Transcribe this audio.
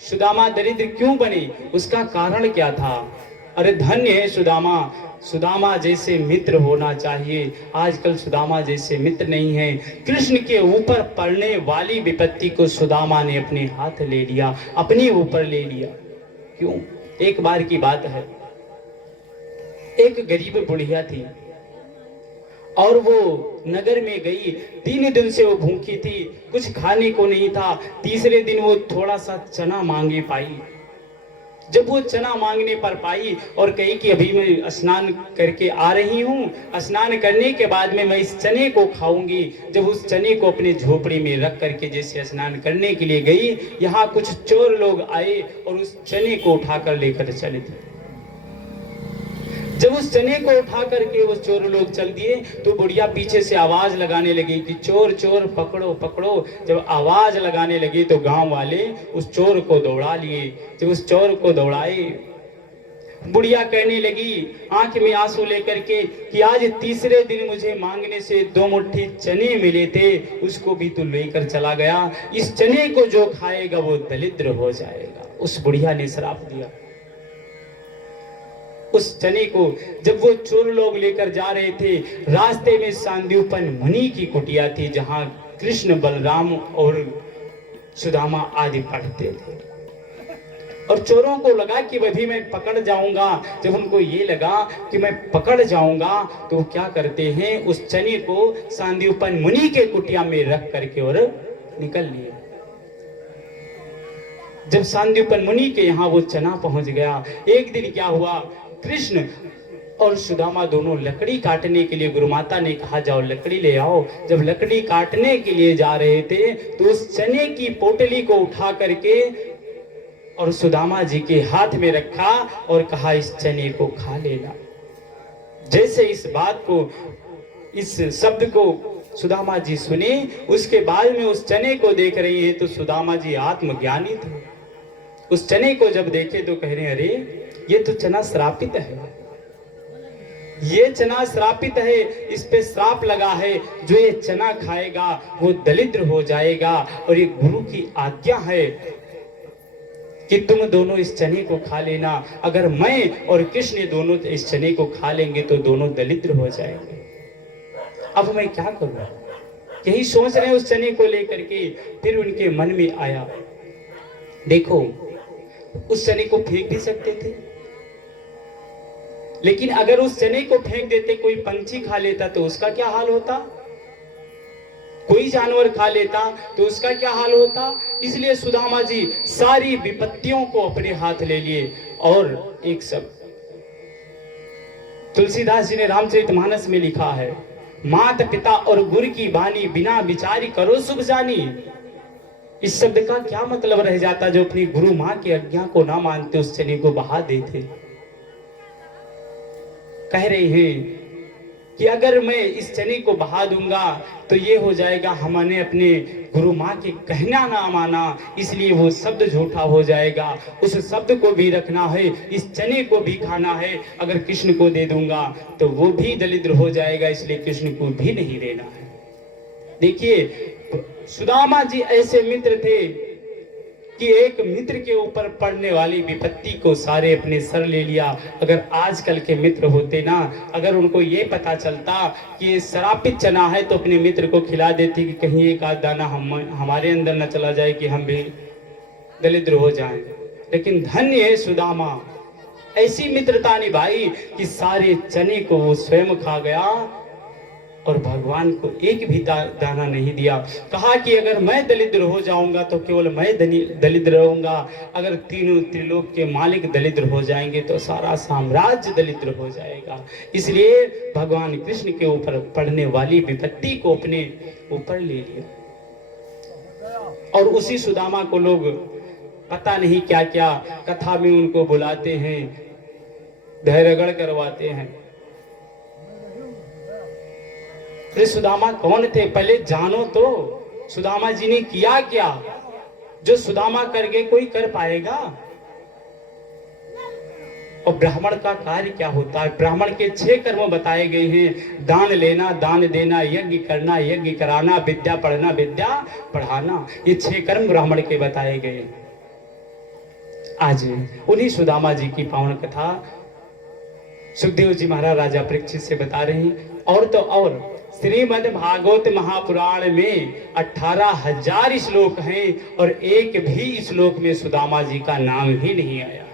सुदामा दरिद्र क्यों बने, उसका कारण क्या था? अरे धन्य है सुदामा, सुदामा जैसे मित्र होना चाहिए। आजकल सुदामा जैसे मित्र नहीं है। कृष्ण के ऊपर पड़ने वाली विपत्ति को सुदामा ने अपने हाथ ले लिया, अपने ऊपर ले लिया। क्यों? एक बार की बात है, एक गरीब बुढ़िया थी और वो नगर में गई। 3 दिन से वो भूखी थी, कुछ खाने को नहीं था। तीसरे दिन वो थोड़ा सा चना मांगे पाई। जब वो चना मांगने पर पाई और कही कि अभी मैं स्नान करके आ रही हूँ, स्नान करने के बाद में मैं इस चने को खाऊंगी। जब उस चने को अपने झोपड़ी में रख करके जैसे स्नान करने के लिए गई, यहाँ कुछ चोर लोग आए और उस चने को उठाकर लेकर चले थे। जब उस चने को उठा करके वो चोर लोग चल दिए तो बुढ़िया पीछे से आवाज लगाने लगी कि चोर चोर पकड़ो पकड़ो। जब आवाज लगाने लगी तो गांव वाले उस चोर को दौड़ा लिए। जब उस चोर को दौड़ाए, बुढ़िया कहने लगी आंख में आंसू लेकर के कि आज तीसरे दिन मुझे मांगने से 2 मुट्ठी चने मिले थे, उसको भी तू लेकर चला गया। इस चने को जो खाएगा वो दरिद्र हो जाएगा। उस बुढ़िया ने श्राप दिया। उस चने को जब वो चोर लोग लेकर जा रहे थे, रास्ते में सांदीपन मुनि की कुटिया थी जहां कृष्ण, बलराम और सुदामा आदि पढ़ते थे। और चोरों को लगा कि वही मैं पकड़ जाऊंगा। जब उनको ये लगा कि मैं पकड़ जाऊंगा तो क्या करते हैं, उस चने को सांदीपन मुनि के कुटिया में रख करके और निकल लिए। जब सांदीपन मुनि के यहाँ वो चना पहुंच गया, एक दिन क्या हुआ, कृष्ण और सुदामा दोनों लकड़ी काटने के लिए, गुरु माता ने कहा जाओ लकड़ी ले आओ। जब लकड़ी काटने के लिए जा रहे थे तो उस चने की पोटली को उठा करके और सुदामा जी के हाथ में रखा और कहा इस चने को खा लेना। जैसे इस बात को, इस शब्द को सुदामा जी सुने, उसके बाद में उस चने को देख रही है तो सुदामा जी आत्मज्ञानी थे। उस चने को जब देखे तो कह रहे अरे ये तो चना श्रापित है, ये चना श्रापित है, इस पे श्राप लगा है, जो ये चना खाएगा वो दरिद्र हो जाएगा। और ये गुरु की आज्ञा है कि तुम दोनों इस चने को खा लेना। अगर मैं और कृष्ण दोनों इस चने को खा लेंगे तो दोनों दरिद्र हो जाएंगे। अब मैं क्या करूं? यही सोच रहे उस चने को लेकर के। फिर उनके मन में आया, देखो उस चने को फेंक भी सकते थे, लेकिन अगर उस चने को फेंक देते, कोई पंछी खा लेता तो उसका क्या हाल होता, कोई जानवर खा लेता तो उसका क्या हाल होता। इसलिए सुदामा जी सारी विपत्तियों को अपने हाथ ले लिए। और एक शब्द तुलसीदास जी ने रामचरितमानस में लिखा है, मात पिता और गुरु की बानी, बिना विचारी करो शुभ जानी। इस शब्द का क्या मतलब रह जाता, जो अपनी गुरु मां की आज्ञा को ना मानते उस चने को बहा देते। कह रहे हैं कि अगर मैं इस चने को बहा दूंगा तो ये हो जाएगा हमने अपने गुरु मां के कहना ना माना, इसलिए वो शब्द झूठा हो जाएगा। उस शब्द को भी रखना है, इस चने को भी खाना है। अगर कृष्ण को दे दूंगा तो वो भी दरिद्र हो जाएगा, इसलिए कृष्ण को भी नहीं देना है। देखिए सुदामा जी ऐसे मित्र थे कि एक मित्र के ऊपर पड़ने वाली विपत्ति को सारे अपने सर ले लिया। अगर आजकल के मित्र होते ना, अगर उनको ये पता चलता कि ये श्रापित चना है तो अपने मित्र को खिला देती कि कहीं एक आध दाना हमारे अंदर न चला जाए कि हम भी दरिद्र हो जाएं। लेकिन धन्य है सुदामा, ऐसी मित्रता निभाई कि सारे चने को वो स्वयं खा गया और भगवान को एक भी दाना नहीं दिया। कहा कि अगर मैं दरिद्र हो जाऊंगा तो केवल मैं दरिद्र रहूंगा, अगर तीनों त्रिलोक के मालिक दरिद्र हो जाएंगे तो सारा साम्राज्य दरिद्र हो जाएगा। इसलिए भगवान कृष्ण के ऊपर पड़ने वाली विपत्ति को अपने ऊपर ले लिया। और उसी सुदामा को लोग पता नहीं क्या क्या कथा में उनको बुलाते हैं, धैर्यगढ़ करवाते हैं। अरे सुदामा कौन थे, पहले जानो तो। सुदामा जी ने किया क्या? जो सुदामा कर गए कोई कर पाएगा? और ब्राह्मण का कार्य क्या होता है? ब्राह्मण के 6 कर्म बताए गए हैं, दान लेना, दान देना, यज्ञ करना, यज्ञ कराना, विद्या पढ़ना, विद्या पढ़ाना। ये 6 कर्म ब्राह्मण के बताए गए। आज उन्हीं सुदामा जी की पावन कथा सुखदेव जी महाराज राजा परीक्षित से बता रहे हैं। और तो और श्रीमद् भागवत महापुराण में 18,000 श्लोक हैं और एक भी श्लोक में सुदामा जी का नाम ही नहीं आया।